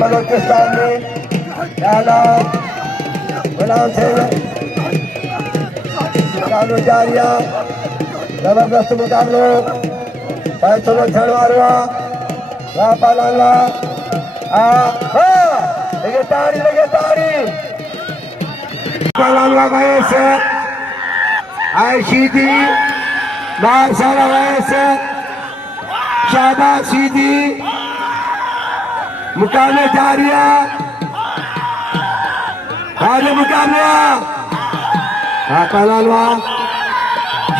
बलोचिस्तान में गुलाम सिंह चालू जारिया जबरदस्त मुकाबलो फैसलो छड़वारवा पालानवा लगे ताड़ी पालानवा वयस आयशीदी बारसाला वयस शाबाश सीधी मुकाबले जारिया आगे मुकाबला पालानवा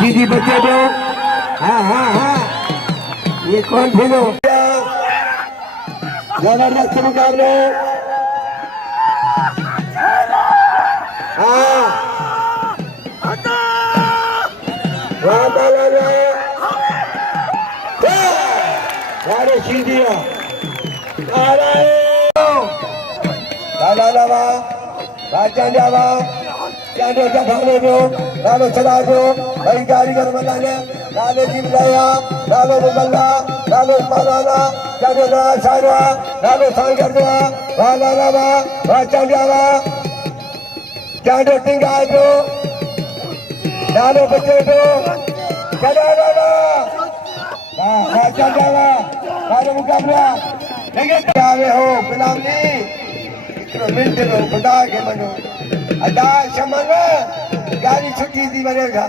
सीधी बच्चे दो हाँ ये कौन भेजो जबरदस्त मुकाबले सीधिया जावा चांदो जफाने दो लालो चला दो भाई कारीगर बनाने लालो जिमलाया लालो मुगल्ला लालो पालाना चांदो ना सारवा लालो सांगर दो वाला लावा चांदियावा चांदो टिंगा दो लालो बच्चे दो चला लाला चांदियावा लालो मुकाबला लेकिन आवे हो गुलामी मिनट में खुदा के मनो अदा शमन गाड़ी छुट्टी थी बनेगा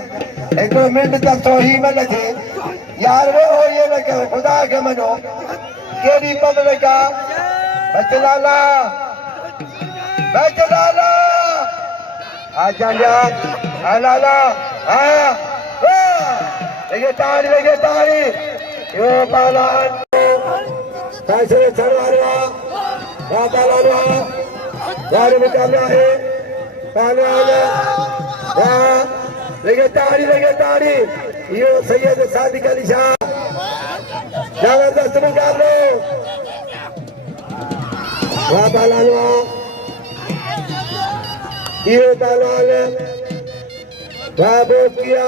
एक मिनट तक तो ही मन थे यार वो हो ये न कहो खुदा के मनो केरी पल का बचलाला आजा जा लाला लगे ताड़ी यो पालान फैसले छड़वारवा पालानवा गाड़ी मुकाबला है लगे ताड़ी यो सैयद सादिक अली शाह जबरदस्त मुकाबलो पालानवा यो पहलवान बोध किया